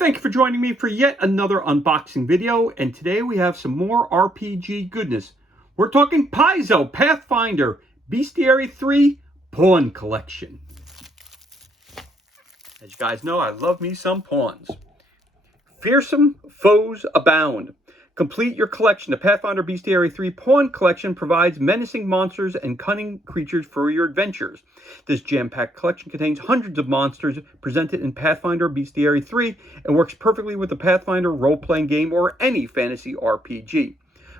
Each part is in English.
Thank you for joining me for yet another unboxing video, and today we have some more RPG goodness. We're talking Paizo Pathfinder Bestiary 3 Pawn Collection. As you guys know, I love me some pawns. Fearsome foes abound. Complete your collection. The Pathfinder Bestiary 3 Pawn Collection provides menacing monsters and cunning creatures for your adventures. This jam-packed collection contains hundreds of monsters presented in Pathfinder Bestiary 3 and works perfectly with the Pathfinder role-playing game or any fantasy RPG.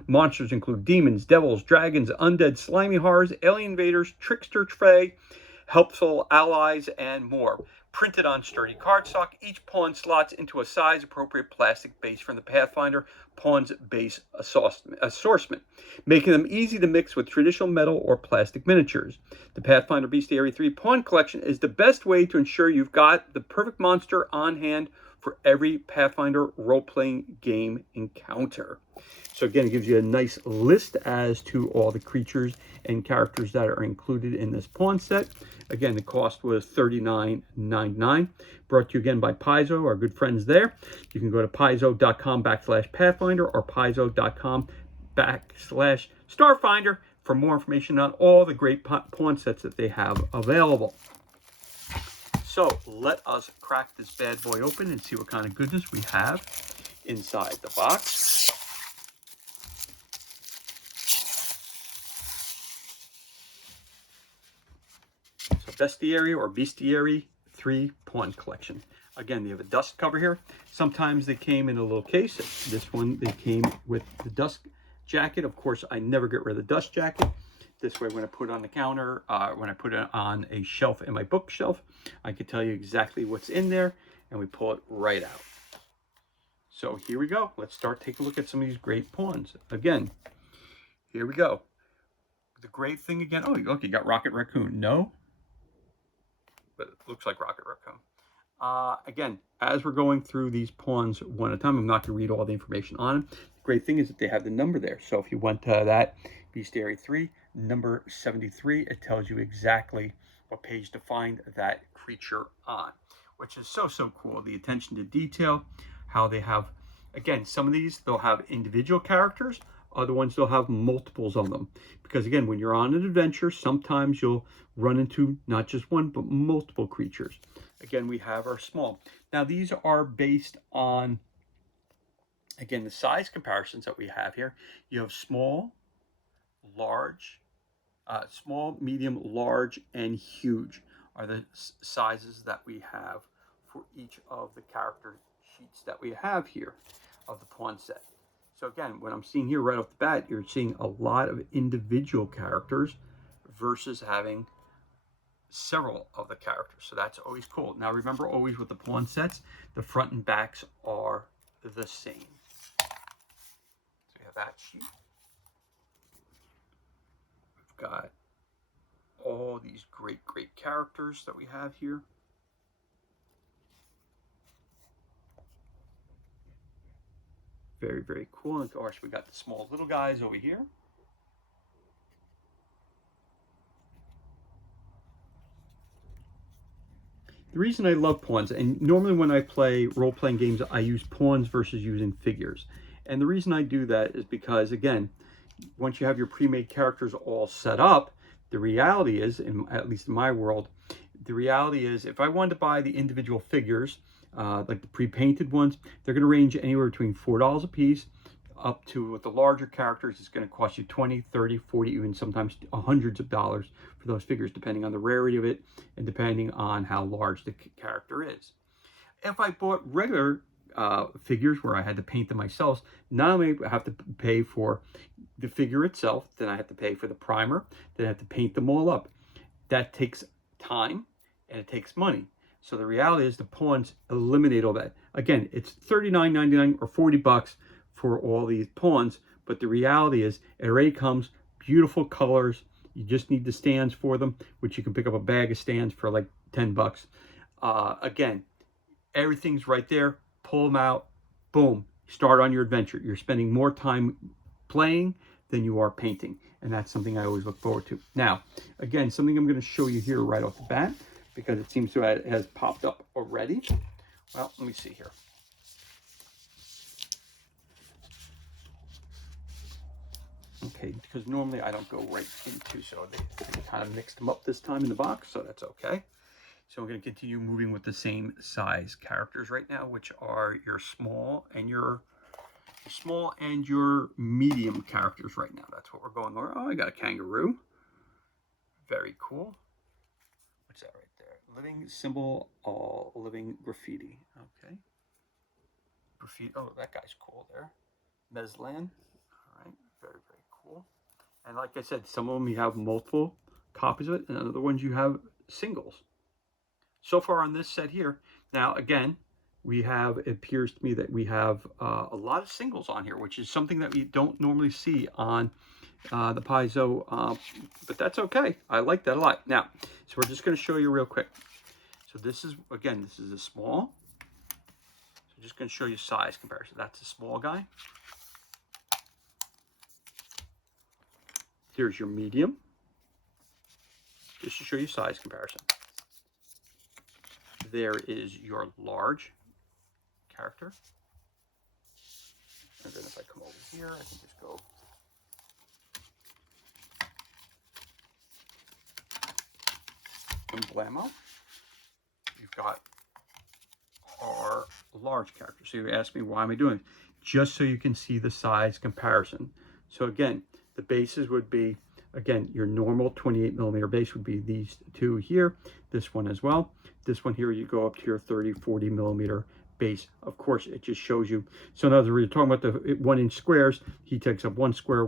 Monsters include demons, devils, dragons, undead, slimy horrors, alien invaders, trickster fae, helpful allies, and more. Printed on sturdy cardstock, each pawn slots into a size-appropriate plastic base from the Pathfinder Pawn's base assortment, making them easy to mix with traditional metal or plastic miniatures. The Pathfinder Bestiary 3 Pawn Collection is the best way to ensure you've got the perfect monster on hand for every Pathfinder role-playing game encounter. So again, it gives you a nice list as to all the creatures and characters that are included in this pawn set. Again, the cost was $39.99. Brought to you again by Paizo, our good friends there. You can go to paizo.com/Pathfinder or paizo.com/Starfinder for more information on all the great pawn sets that they have available. So let us crack this bad boy open and see what kind of goodness we have inside the box. So Bestiary or Bestiary 3 Pawn Collection. Again, they have a dust cover here. Sometimes they came in a little case. This one, they came with the dust jacket. Of course, I never get rid of the dust jacket. This way, when I put it on the counter, when I put it on a shelf in my bookshelf, I can tell you exactly what's in there, and we pull it right out. So here we go. Let's start taking a look at some of these great pawns. Again, here we go. The great thing again, oh, look, you got Rocket Raccoon. No, but it looks like Rocket Raccoon. Again, as we're going through these pawns one at a time, I'm not going to read all the information on them. The great thing is that they have the number there. So if you went to that Bestiary 3, number 73, it tells you exactly what page to find that creature on, which is so cool. The attention to detail, how they have, again, some of these, they'll have individual characters. Other ones, they'll have multiples of them. Because again, when you're on an adventure, sometimes you'll run into not just one, but multiple creatures. Again, we have our small. Now, these are based on, again, the size comparisons that we have here. You have small, large, small, medium, large, and huge are the sizes that we have for each of the character sheets that we have here of the pawn set. So again, what I'm seeing here right off the bat, you're seeing a lot of individual characters versus having several of the characters. So that's always cool. Now remember, always with the pawn sets, the front and backs are the same. So we have that sheet. We've got all these great characters that we have here. Very cool. And of course, we got the small little guys over here. The reason I love pawns, and normally when I play role-playing games, I use pawns versus using figures. And the reason I do that is because, again, once you have your pre-made characters all set up, the reality is, at least in my world, the reality is if I wanted to buy the individual figures, like the pre-painted ones, they're going to range anywhere between $4 a piece up to, with the larger characters, it's going to cost you $20, $30, $40, even sometimes hundreds of dollars for those figures, depending on the rarity of it and depending on how large the character is. If I bought regular figures where I had to paint them myself, not only do I have to pay for the figure itself, then I have to pay for the primer, then I have to paint them all up. That takes time and it takes money. So the reality is the pawns eliminate all that. Again, it's $39.99 or $40 for all these pawns, but the reality is it already comes beautiful colors. You just need the stands for them, which you can pick up a bag of stands for like $10. Again, everything's right there. Pull them out, boom, start on your adventure. You're spending more time playing than you are painting, and that's something I always look forward to. Now, again, something I'm going to show you here right off the bat, because it seems to have popped up already. Well, let me see here. Okay, because normally I don't go right into, so they kind of mixed them up this time in the box, so that's okay. So we're going to continue moving with the same size characters right now, which are your small and your medium characters right now. That's what we're going over. Oh, I got a kangaroo. Very cool. What's that right there? Living symbol, all living graffiti. Okay. Graffiti. Oh, that guy's cool there. Meslan. All right. Very, very cool. And like I said, some of them you have multiple copies of it, and other ones you have singles. So far on this set here, now again, we have, it appears to me that we have a lot of singles on here, which is something that we don't normally see on the Paizo, but that's okay. I like that a lot. Now, so we're just going to show you real quick. So this is, again, this is a small. So just going to show you size comparison. That's a small guy. Here's your medium. Just to show you size comparison. There is your large character. And then if I come over here, I can just go. Emblemo. You've got our large character. So you ask me, why am I doing it? Just so you can see the size comparison. So again, the bases would be, again, your normal 28mm base would be these two here. This one as well. This one here, you go up to your 30-40mm base. Of course, it just shows you. So in other words, you're talking about the 1-inch squares. He takes up one square.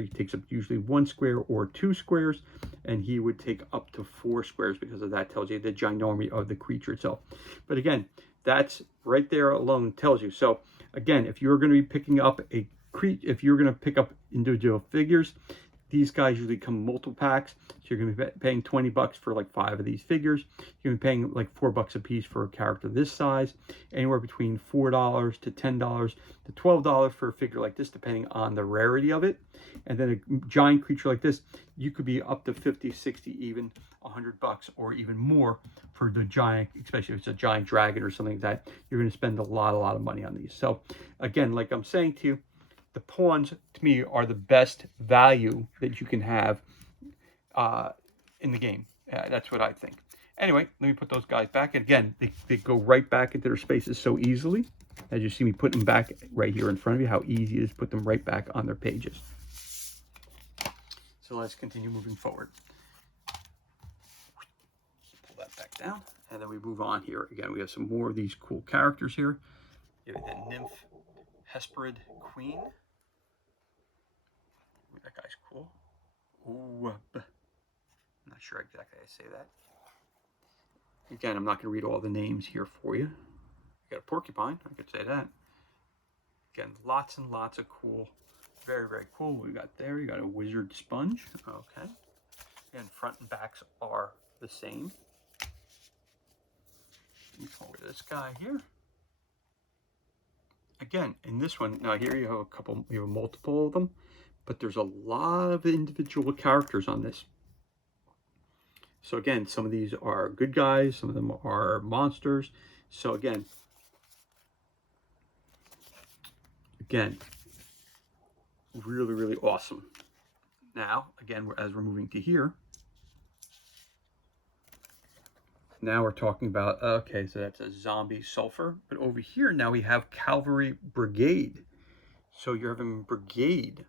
He takes up usually 1 square or 2 squares, and he would take up to 4 squares because of that tells you the ginormity of the creature itself. But again, that's right there alone tells you. So again, if you're going to be picking up if you're going to pick up individual figures, these guys usually come multiple packs. So you're going to be paying 20 bucks for like 5 of these figures. You're going to be paying like 4 bucks a piece for a character this size, anywhere between $4 to $10 to $12 for a figure like this, depending on the rarity of it. And then a giant creature like this, you could be up to 50, 60, even 100 bucks or even more for the giant, especially if it's a giant dragon or something like that. You're going to spend a lot of money on these. So again, like I'm saying to you, the pawns to me are the best value that you can have in the game. That's what I think. Anyway, let me put those guys back. And again, they go right back into their spaces so easily. As you see me put them back right here in front of you, how easy it is to put them right back on their pages. So let's continue moving forward. Pull that back down. And then we move on here. Again, we have some more of these cool characters here. You have the Nymph Hesperid Queen. That guy's cool. Ooh, I'm not sure exactly how to say that. Again, I'm not going to read all the names here for you. You got a porcupine, I could say that. Again, lots and lots of cool, very, very cool. We got there, you got a wizard sponge. Okay. Again, front and backs are the same. Let me come over to this guy here. Again, in this one, now here you have a couple, you have multiple of them, but there's a lot of individual characters on this. So again, some of these are good guys, some of them are monsters. So again, really, really awesome. Now, again, as we're moving to here, now we're talking about, okay, so that's a zombie sulfur. But over here now we have Cavalry Brigade. So you're having Brigade,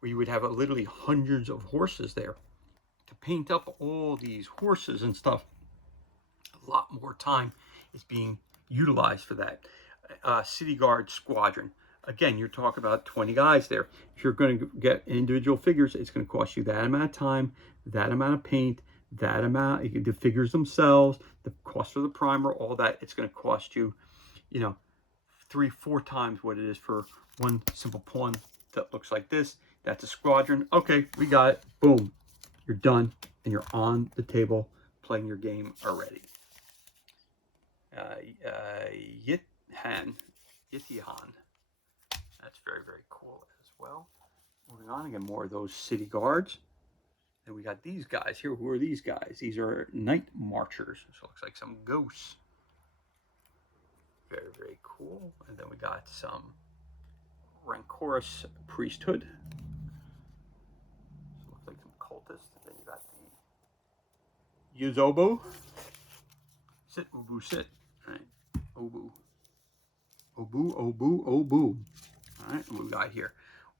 where you would have literally hundreds of horses there. To paint up all these horses and stuff, a lot more time is being utilized for that. City Guard Squadron. Again, you're talking about 20 guys there. If you're going to get individual figures, it's going to cost you that amount of time, that amount of paint, that amount, the figures themselves, the cost of the primer, all that. It's going to cost you, 3-4 times what it is for one simple pawn that looks like this. That's a squadron. Okay, we got it. Boom. You're done, and you're on the table playing your game already. Yithan. That's very, very cool as well. Moving on, again, more of those city guards. And we got these guys here. Who are these guys? These are night marchers. So it looks like some ghosts. Very, very cool. And then we got some rancorous priesthood. cultist. Then you got the Yuzobo. Sit, Obu, sit. All right, Obu. Obu, Obu, Obu. All right, what we got here?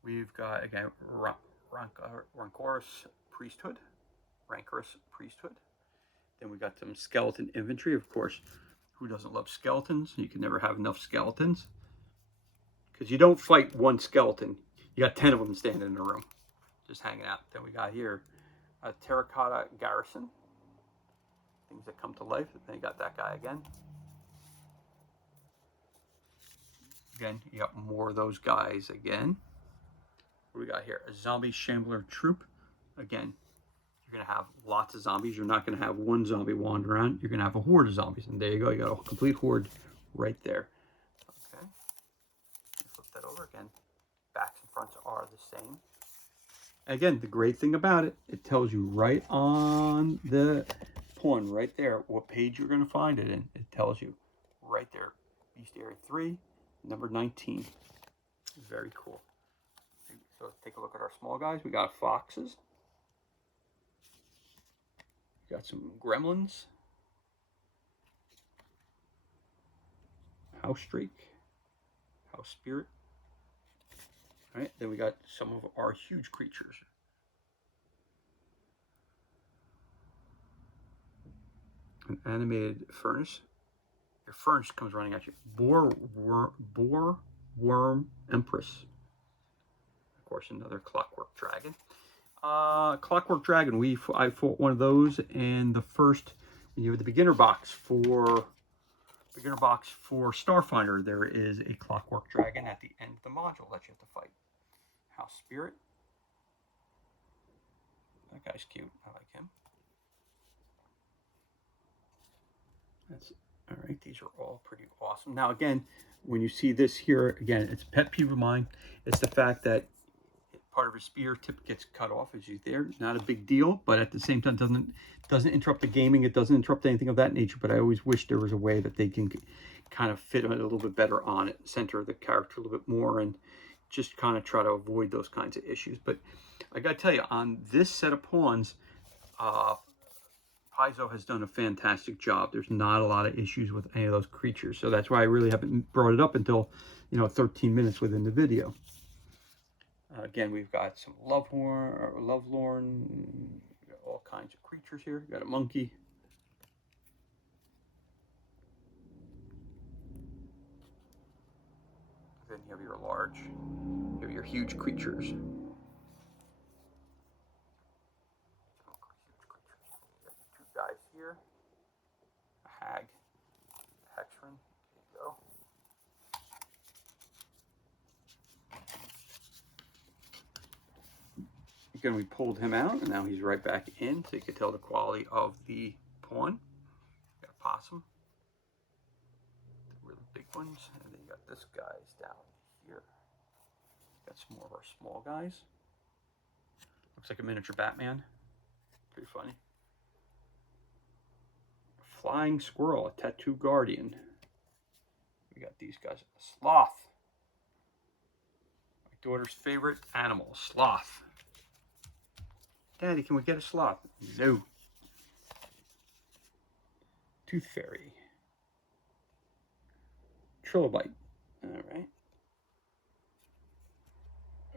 We've got, again, Rancorous Priesthood. Then we got some skeleton infantry, of course. Who doesn't love skeletons? You can never have enough skeletons. Because you don't fight one skeleton. You got 10 of them standing in a room, just hanging out. Then we got here a terracotta garrison. Things that come to life. Then you got that guy again. Again, you got more of those guys again. What do we got here? A zombie shambler troop. Again, you're going to have lots of zombies. You're not going to have one zombie wander around. You're going to have a horde of zombies. And there you go. You got a complete horde right there. Okay. Flip that over again. Backs and fronts are the same. Again, the great thing about it, it tells you right on the pawn right there what page you're going to find it in. It tells you right there. Bestiary 3, number 19. Very cool. So let's take a look at our small guys. We got foxes. We got some gremlins. House streak. House spirit. All right, then we got some of our huge creatures. An animated furnace. Your furnace comes running at you. Boar worm empress. Of course, another clockwork dragon. Clockwork dragon. I fought one of those, and the first, you have the beginner box for Starfinder. There is a clockwork dragon at the end of the module that you have to fight. House spirit. That guy's cute. I like him. That's all right. These are all pretty awesome. Now, again, when you see this here, again, it's a pet peeve of mine. It's the fact that part of his spear tip gets cut off as he's there. Not a big deal, but at the same time, doesn't interrupt the gaming. It doesn't interrupt anything of that nature. But I always wish there was a way that they can kind of fit it a little bit better on it, center the character a little bit more, and just kind of try to avoid those kinds of issues. But I got to tell you, on this set of pawns, Paizo has done a fantastic job. There's not a lot of issues with any of those creatures. So that's why I really haven't brought it up until, 13 minutes within the video. Again, we've got some lovelorn, all kinds of creatures here. We've got a monkey. Then you have your huge creatures. Two guys here. A hag, a hexron. There you go. Again, we pulled him out, and now he's right back in, so you can tell the quality of the pawn. Got a possum. The really big ones. And then you got this guy's down here. Got some more of our small guys. Looks like a miniature Batman. Pretty funny. A flying squirrel, a tattoo guardian. We got these guys. A sloth. My daughter's favorite animal, sloth. Daddy, can we get a sloth? No. Tooth fairy. Trilobite. All right.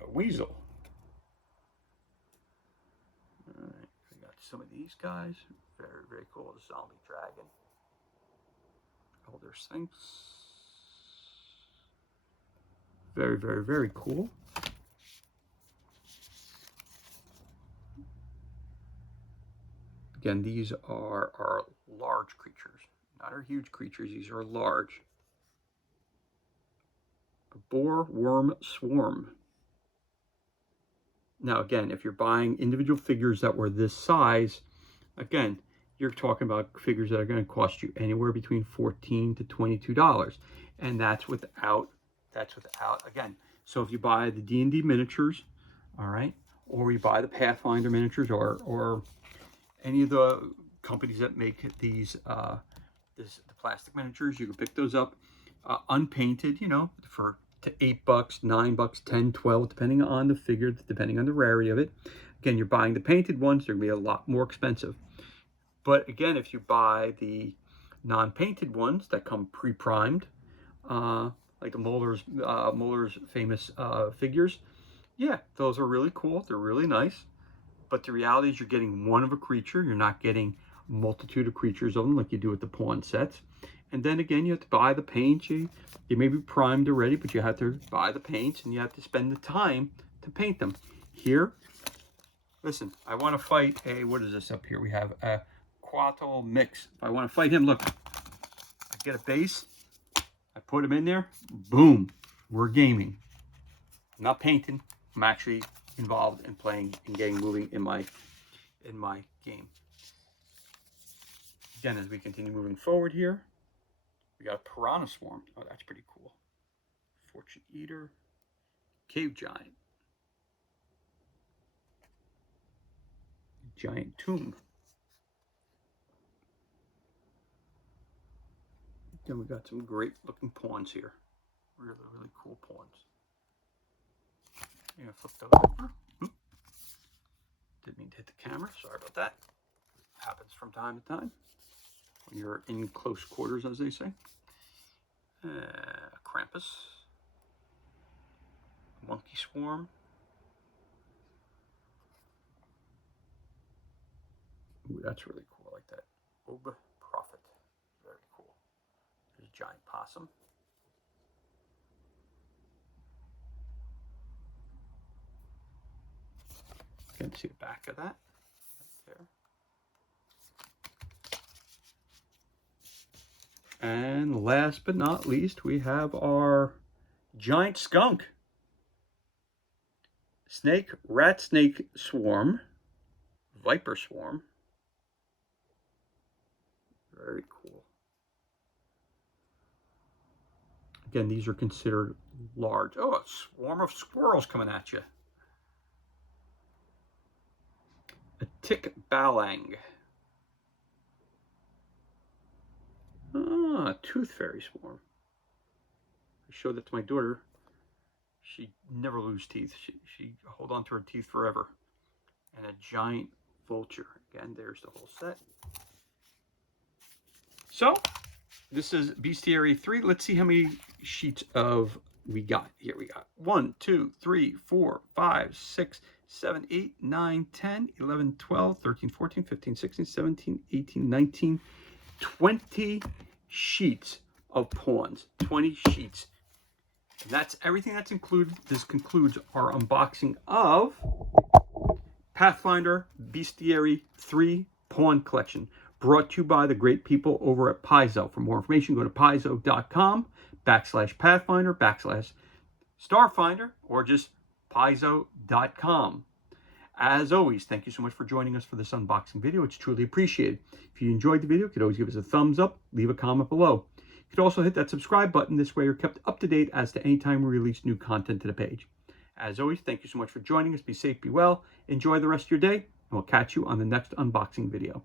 A weasel. All right. We got some of these guys. Very, very cool. A zombie dragon. Elder Sphinx. Very, very, very cool. Again, these are our large creatures, not our huge creatures. These are large. A boar worm swarm. Now, again, if you're buying individual figures that were this size, again, you're talking about figures that are going to cost you anywhere between $14 to $22, and that's without. Again. So if you buy the D&D miniatures, all right, or you buy the Pathfinder miniatures, or any of the companies that make these the plastic miniatures, you can pick those up unpainted, for $8, $9, $10, $12, depending on the figure, depending on the rarity of it. Again, you're buying the painted ones, they're going to be a lot more expensive. But again, if you buy the non-painted ones that come pre-primed, like the Muller's famous figures, yeah, those are really cool. They're really nice. But the reality is you're getting one of a creature. You're not getting a multitude of creatures of them like you do with the pawn sets. And then again, you have to buy the paint. You may be primed already, but you have to buy the paints and you have to spend the time to paint them. Here, listen, I want to fight a, what is this up here? We have a Quattro mix. If I want to fight him, look, I get a base, I put him in there, boom, we're gaming. I'm not painting, I'm actually involved in playing and getting moving in my game. Again, as we continue moving forward here, we got a Piranha Swarm. Oh, that's pretty cool. Fortune Eater, Cave Giant, Giant Tomb. Then we got some great looking pawns here. Really, really cool pawns. I'm gonna flip those over. Oop. Didn't mean to hit the camera, sorry about that. Happens from time to time when you're in close quarters, as they say. Krampus, Monkey Swarm. Ooh, that's really cool. I like that. Ob Prophet, very cool. There's a Giant Possum. You can see the back of that right there. And last but not least, we have our Giant Skunk. Snake, Rat Snake Swarm, Viper Swarm. Very cool. Again, these are considered large. Oh, a swarm of squirrels coming at you. A Tick Balang. Ah, Tooth Fairy Swarm. I showed that to my daughter. She never lose teeth. She hold on to her teeth forever. And a Giant Vulture. Again, there's the whole set. So, this is Bestiary 3. Let's see how many sheets of we got. Here we got 1, 2, 3, 4, 5, 6, 7, 8, 9, 10, 11, 12, 13, 14, 15, 16, 17, 18, 19, 20 sheets of pawns. 20 sheets. And that's everything that's included. This concludes our unboxing of Pathfinder Bestiary 3 Pawn Collection, brought to you by the great people over at Paizo. For more information, go to paizo.com/Pathfinder/Starfinder, or just paizo.com. As always, thank you so much for joining us for this unboxing video. It's truly appreciated. If you enjoyed the video, you could always give us a thumbs up, leave a comment below. You could also hit that subscribe button. This way you're kept up to date as to any time we release new content to the page. As always, thank you so much for joining us. Be safe, be well, enjoy the rest of your day, and we'll catch you on the next unboxing video.